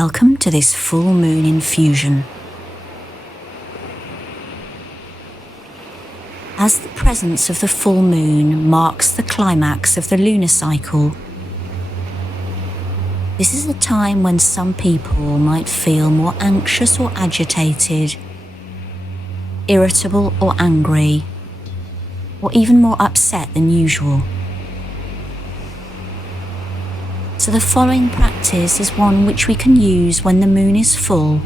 Welcome to this full moon infusion. As the presence of the full moon marks the climax of the lunar cycle, this is a time when some people might feel more anxious or agitated, irritable or angry, or even more upset than usual. So the following practice is one which we can use when the moon is full,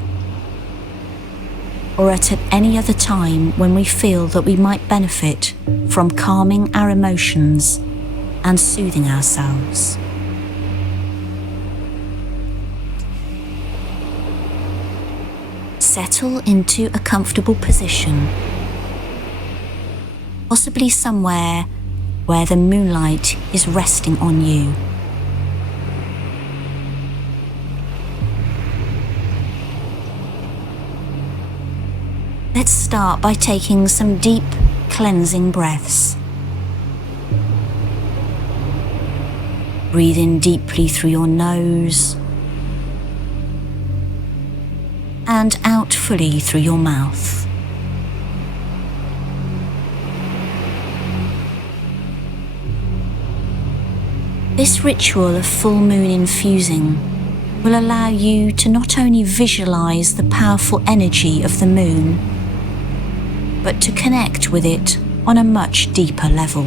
or at any other time when we feel that we might benefit from calming our emotions and soothing ourselves. Settle into a comfortable position, possibly somewhere where the moonlight is resting on you. Let's start by taking some deep, cleansing breaths. Breathe in deeply through your nose and out fully through your mouth. This ritual of full moon infusing will allow you to not only visualize the powerful energy of the moon, but to connect with it on a much deeper level.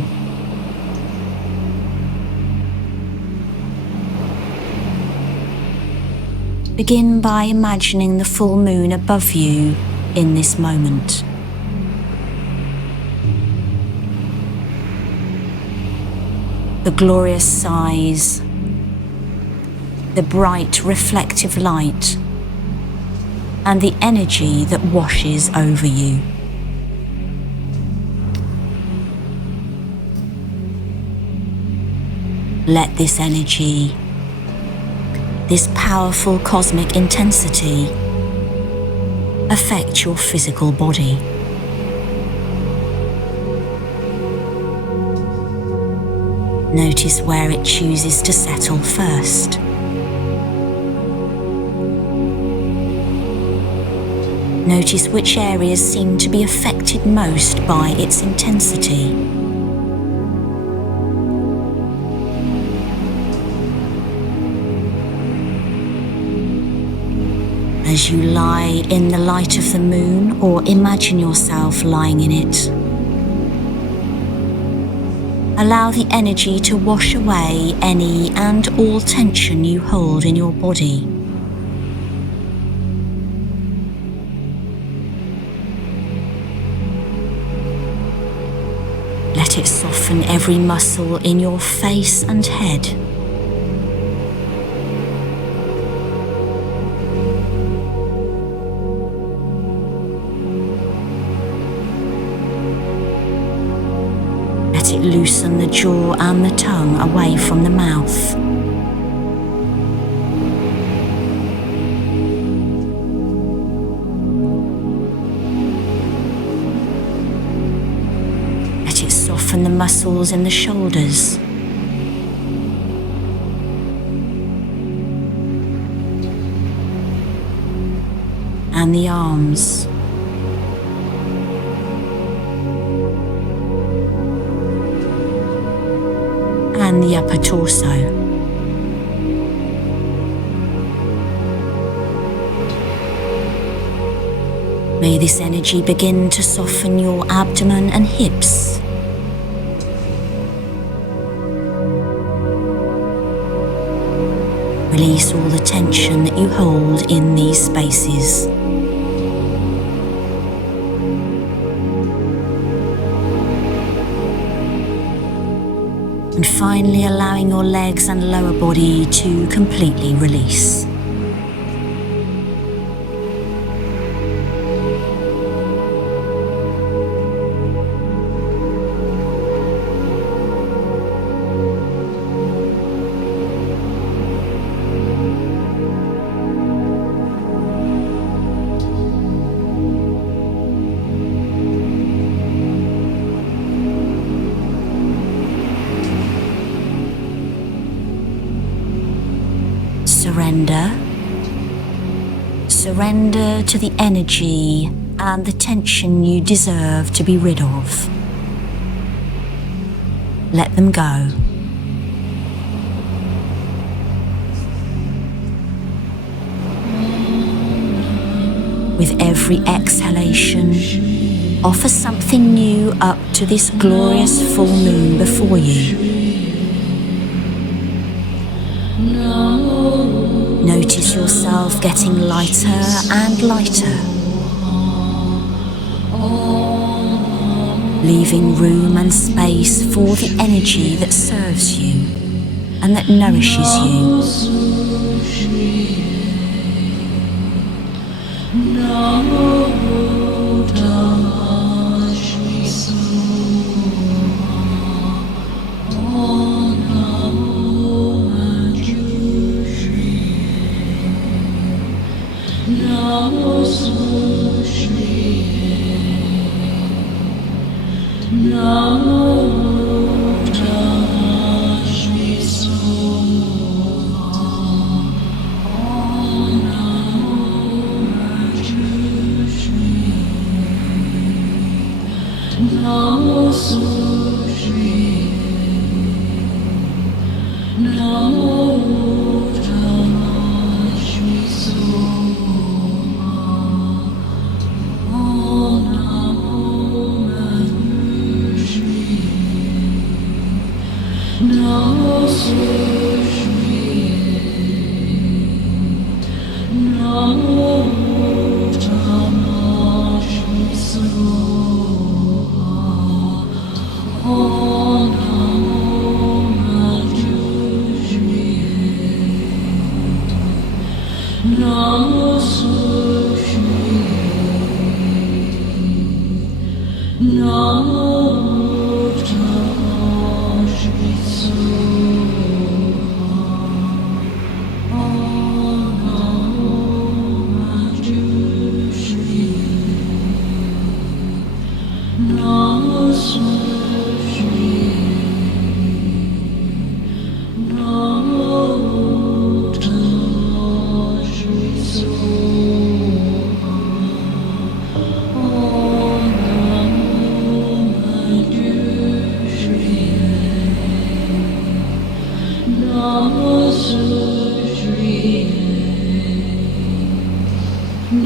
Begin by imagining the full moon above you in this moment. The glorious size, the bright reflective light, and the energy that washes over you. Let this energy, this powerful cosmic intensity, affect your physical body. Notice where it chooses to settle first. Notice which areas seem to be affected most by its intensity. As you lie in the light of the moon, or imagine yourself lying in it, allow the energy to wash away any and all tension you hold in your body. Let it soften every muscle in your face and head. Let it loosen the jaw and the tongue away from the mouth. Let it soften the muscles in the shoulders. And the arms. And the upper torso. May this energy begin to soften your abdomen and hips. Release all the tension that you hold in these spaces. And finally allowing your legs and lower body to completely release. Surrender surrender to the energy and the tension you deserve to be rid of. Let them go. With every exhalation, offer something new up to this glorious full moon before you. Notice yourself getting lighter and lighter, leaving room and space for the energy that serves you and that nourishes you.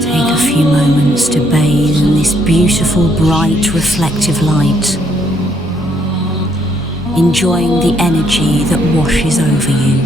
Take a few moments to bathe in this beautiful, bright, reflective light, enjoying the energy that washes over you.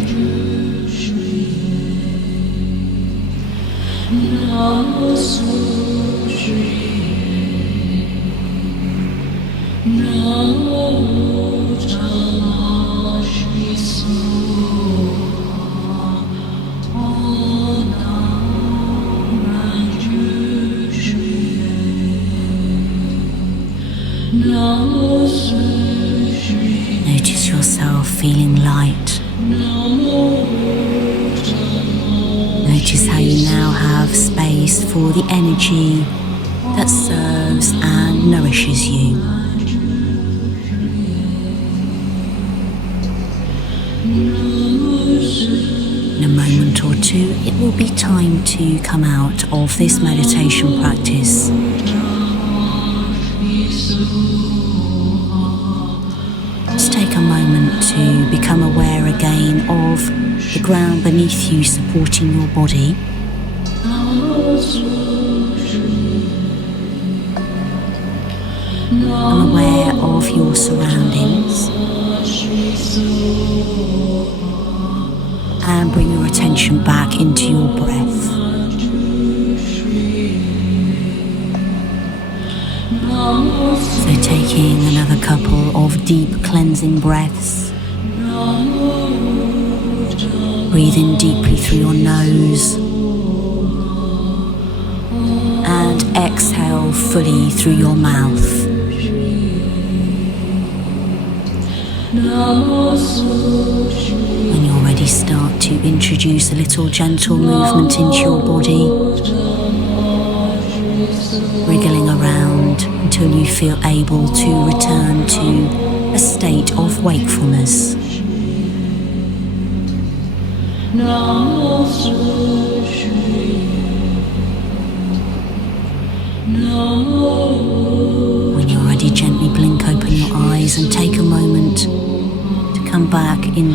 Notice yourself feeling light. Notice how you now have space for the energy that serves and nourishes you. In a moment or two, it will be time to come out of this meditation practice. Just take a moment to become aware again of the ground beneath you supporting your body. I'm aware of your surroundings. And bring your attention back into your breath. So taking another couple of deep cleansing breaths. Breathe in deeply through your nose and exhale fully through your mouth. When you're ready, start to introduce a little gentle movement into your body, wriggling around until you feel able to return to a state of wakefulness.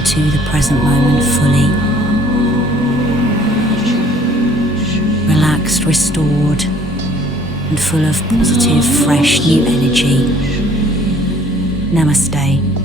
into the present moment fully. Relaxed, restored, and full of positive, fresh, new energy. Namaste.